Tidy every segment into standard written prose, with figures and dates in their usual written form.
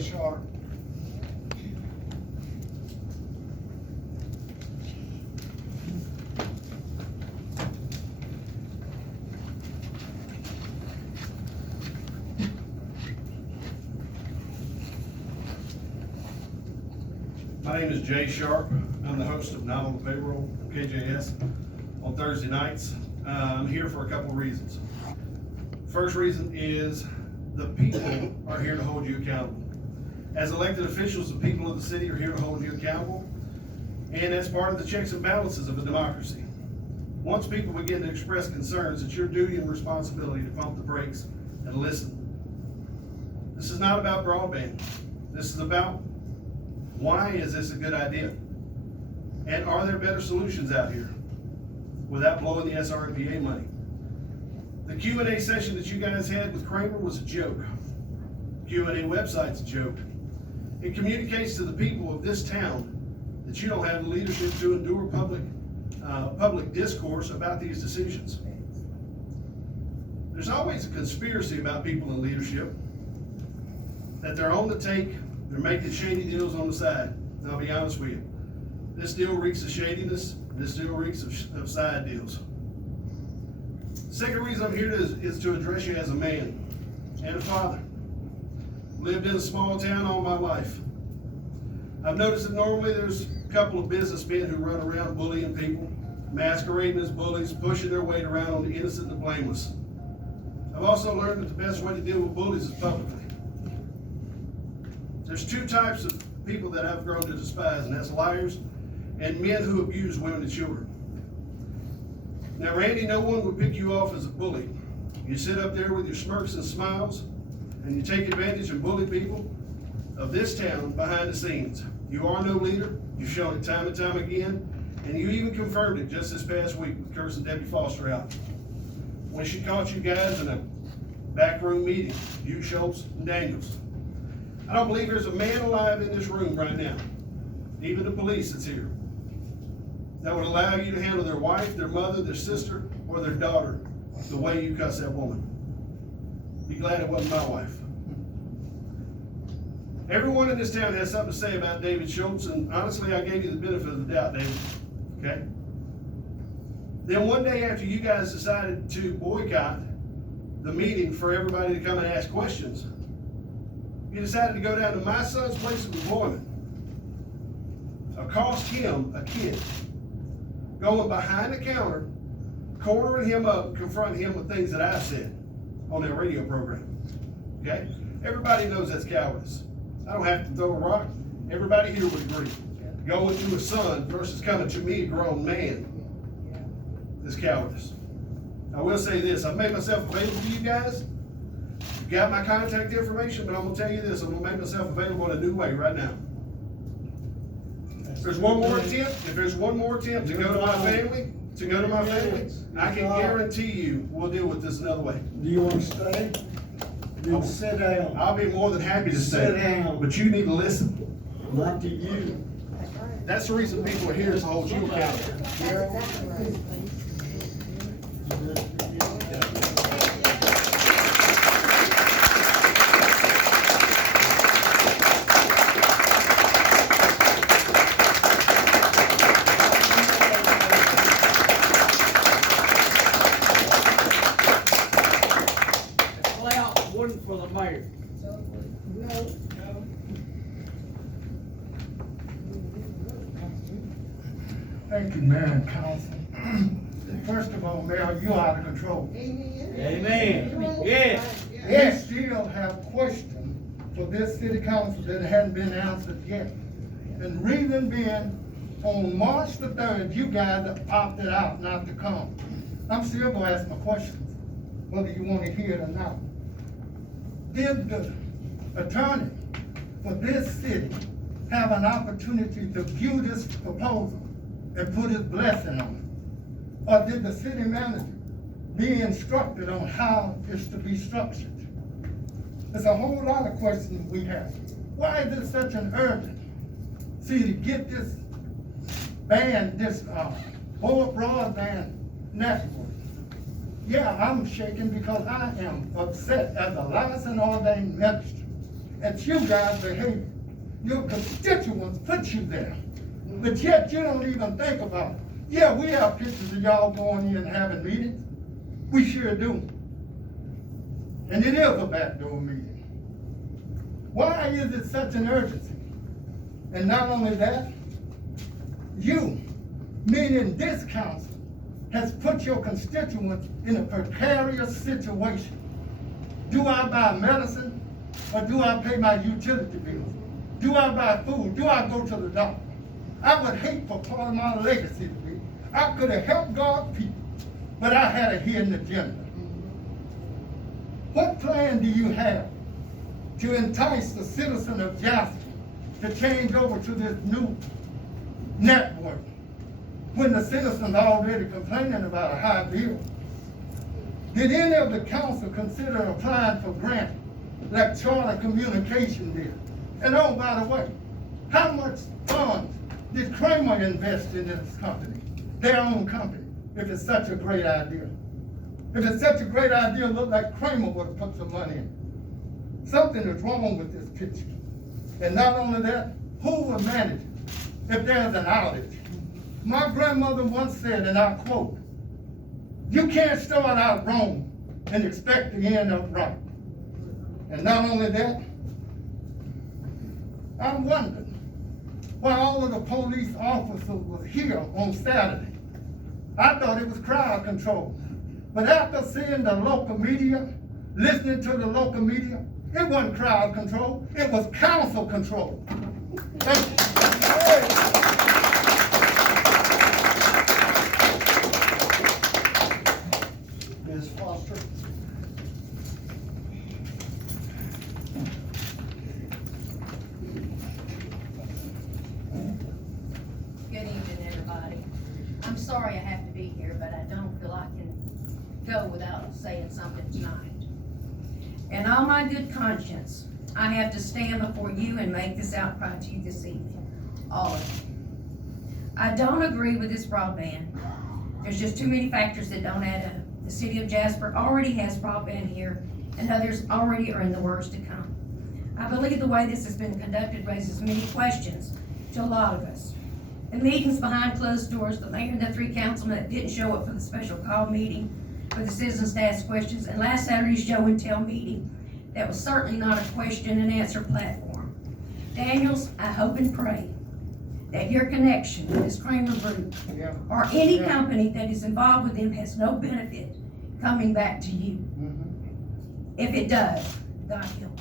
Jay Sharp. My name is Jay Sharp. I'm the host of Not on the Payroll, KJS, on Thursday nights. I'm here for a couple of reasons. First reason is the people are here to hold you accountable. As elected officials, the people of the city are here to hold you accountable, and that's part of the checks and balances of a democracy. Once people begin to express concerns, it's your duty and responsibility to pump the brakes and listen. This is not about broadband. This is about why is this a good idea? And are there better solutions out here without blowing the SRMPA money? The Q&A session that you guys had with Kramer was a joke. Q&A website's a joke. It communicates to the people of this town that you don't have the leadership to endure public discourse about these decisions. There's always a conspiracy about people in leadership, that they're on the take. They're making shady deals on the side. And I'll be honest with you. This deal reeks of shadiness. This deal reeks of side deals. Second reason I'm here is to address you as a man and a father. Lived in a small town all my life. I've noticed that normally there's a couple of businessmen who run around bullying people, masquerading as bullies, pushing their weight around on the innocent and the blameless. I've also learned that the best way to deal with bullies is publicly. There's two types of people that I've grown to despise, and that's liars and men who abuse women and children. Now, Randy, no one would pick you off as a bully. You sit up there with your smirks and smiles, and you take advantage and bully people of this town behind the scenes. You are no leader. You've shown it time and time again, and you even confirmed it just this past week with cursing Debbie Foster out. When she caught you guys in a backroom meeting, you, Schultz, and Daniels. I don't believe there's a man alive in this room right now, even the police that's here, that would allow you to handle their wife, their mother, their sister, or their daughter the way you cuss that woman. Be glad it wasn't my wife. Everyone in this town has something to say about David Schultz, and honestly, I gave you the benefit of the doubt, David. Okay? Then one day after you guys decided to boycott the meeting for everybody to come and ask questions, you decided to go down to my son's place of employment, accost him, a kid, going behind the counter, cornering him up, confronting him with things that I said on their radio program. Okay? Everybody knows that's cowardice. I don't have to throw a rock. Everybody here would agree. Going to a son versus coming to me, a grown man, is cowardice. I will say this, I've made myself available to you guys. You got my contact information, but I'm gonna tell you this, I'm gonna make myself available in a new way right now. If there's one more attempt to go to my family, I can guarantee you we'll deal with this another way. Do you want to stay? Then sit down. I'll be more than happy to stay. Sit down. But you need to listen. Not to you. That's the reason people are here, is to hold you accountable. For the mayor. Thank you, Mayor and Council. First of all, Mayor, you're out of control. Amen. Yeah. We still have questions for this city council that hadn't been answered yet. And reason being, on March the 3rd, you guys opted out not to come. I'm still gonna ask my questions, whether you wanna hear it or not. Did the attorney for this city have an opportunity to view this proposal and put his blessing on it? Or did the city manager be instructed on how it's to be structured? There's a whole lot of questions we have. Why is it such an urgent, see, to get this broadband network? Yeah, I'm shaking because I am upset as a licensed ordained minister at you guys' behavior. Your constituents put you there, but yet you don't even think about it. Yeah, we have pictures of y'all going in and having meetings. We sure do. And it is a backdoor meeting. Why is it such an urgency? And not only that, you, meaning this council, has put your constituents in a precarious situation. Do I buy medicine or do I pay my utility bills? Do I buy food? Do I go to the doctor? I would hate for part of my legacy to be, I could have helped God's people, but I had a hidden agenda. What plan do you have to entice the citizen of Jasper to change over to this new network when the citizens are already complaining about a high bill? Did any of the council consider applying for grants like Charter Communication did? And oh, by the way, how much funds did Kramer invest in this company, their own company, if it's such a great idea? If it's such a great idea, it looked like Kramer would have put some money in. Something is wrong with this picture. And not only that, who will manage it if there's an outage? My grandmother once said, and I quote, "You can't start out wrong and expect to end up right." And not only that, I'm wondering why all of the police officers was here on Saturday. I thought it was crowd control. But after seeing the local media, listening to the local media, it wasn't crowd control, it was council control. Ms. Foster. Good evening, everybody. I'm sorry I have to be here, but I don't feel I can go without saying something tonight. In all my good conscience, I have to stand before you and make this outcry to you this evening, all of you. I don't agree with this broadband. There's just too many factors that don't add up. The city of Jasper already has broadband here, and others already are in the works to come. I believe the way this has been conducted raises many questions to a lot of us. The meetings behind closed doors, the mayor and the 3 councilmen that didn't show up for the special call meeting for the citizens to ask questions, and last Saturday's show and tell meeting that was certainly not a question and answer platform. Daniels, I hope and pray that your connection with this Kramer group or any company that is involved with them has no benefit coming back to you. If it does, God help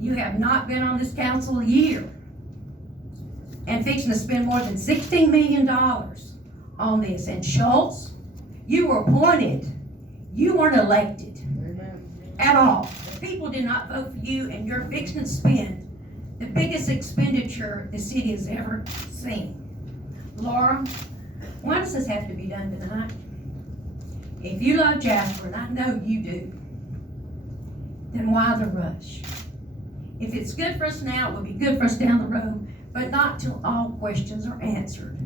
you. You have not been on this council a year and fixing to spend more than $16 million on this. And Schultz, you were appointed. You weren't elected. Amen. At all. The people did not vote for you, and you're fixing to spend the biggest expenditure the city has ever seen. Laura, why does this have to be done tonight? If you love Jasper, and I know you do, then why the rush? If it's good for us now, it will be good for us down the road, but not till all questions are answered.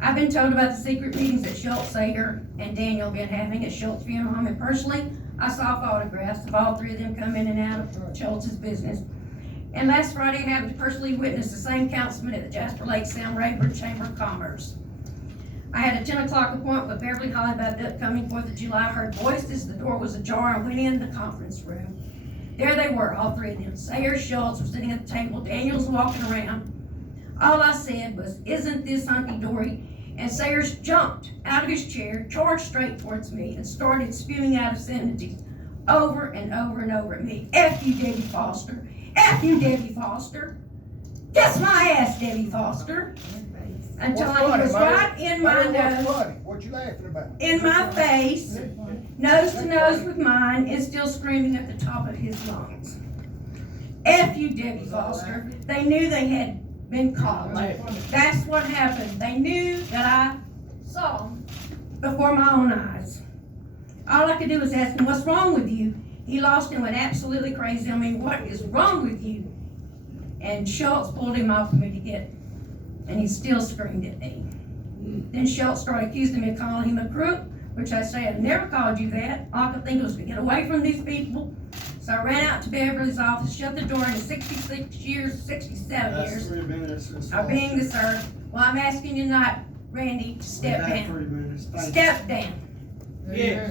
I've been told about the secret meetings that Schultz, Sayer, and Daniel have been having at Schultz Funeral Home, and personally, I saw photographs of all 3 of them come in and out of Schultz's business. And last Friday, I happened to personally witness the same councilman at the Jasper Lake Sound Rayburn Chamber of Commerce. I had a 10 o'clock appointment with Beverly Holly about the upcoming 4th of July. I heard voices, the door was ajar. I went in the conference room. There they were, all 3 of them. Sayer, Schultz were sitting at the table. Daniel's walking around. All I said was, "Isn't this hunky-dory?" And Sayers jumped out of his chair, charged straight towards me, and started spewing out obscenities over and over and over at me. "F you, Debbie Foster. F you, Debbie Foster. Kiss my ass, Debbie Foster." Until he was right in my nose. What you laughing about? In my face, nose to nose with mine, and still screaming at the top of his lungs. "F you, Debbie Foster." They knew they had been caught. That's what happened. They knew that I saw before my own eyes. All I could do was ask him, "What's wrong with you?" He lost and went absolutely crazy on me. "What is wrong with you?" And Schultz pulled him off of me to get, and he still screamed at me. Then Schultz started accusing me of calling him a crook, which I say I never called you that. All I could think was to get away from these people. So I ran out to Beverly's office, shut the door in 66 years, 67 That's years 3 minutes. Ms. of being Foster. the sir. Well, I'm asking you not, Randy, to step We have down. 3 minutes. Thank you. Step down. Yeah.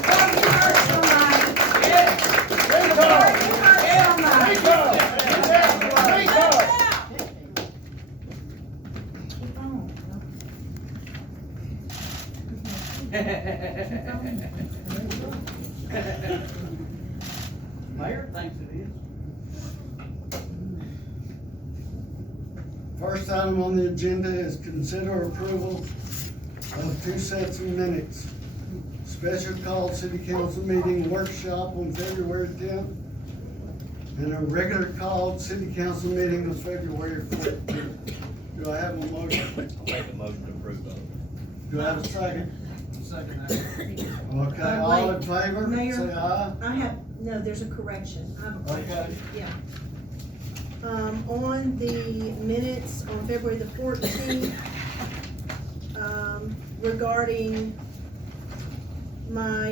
Before you hurt somebody, before you hurt somebody. Mayor thinks it is. First item on the agenda is consider approval of 2 sets of minutes. Special called city council meeting workshop on February 10th, and a regular called city council meeting on February 14th. Do I have a motion? I'll make a motion to approve those. Do I have a second? Second that. Okay, all in favor, Mayor? say aye. No, there's a correction. I have a Okay. question. Yeah. On the minutes on February the 14th, regarding my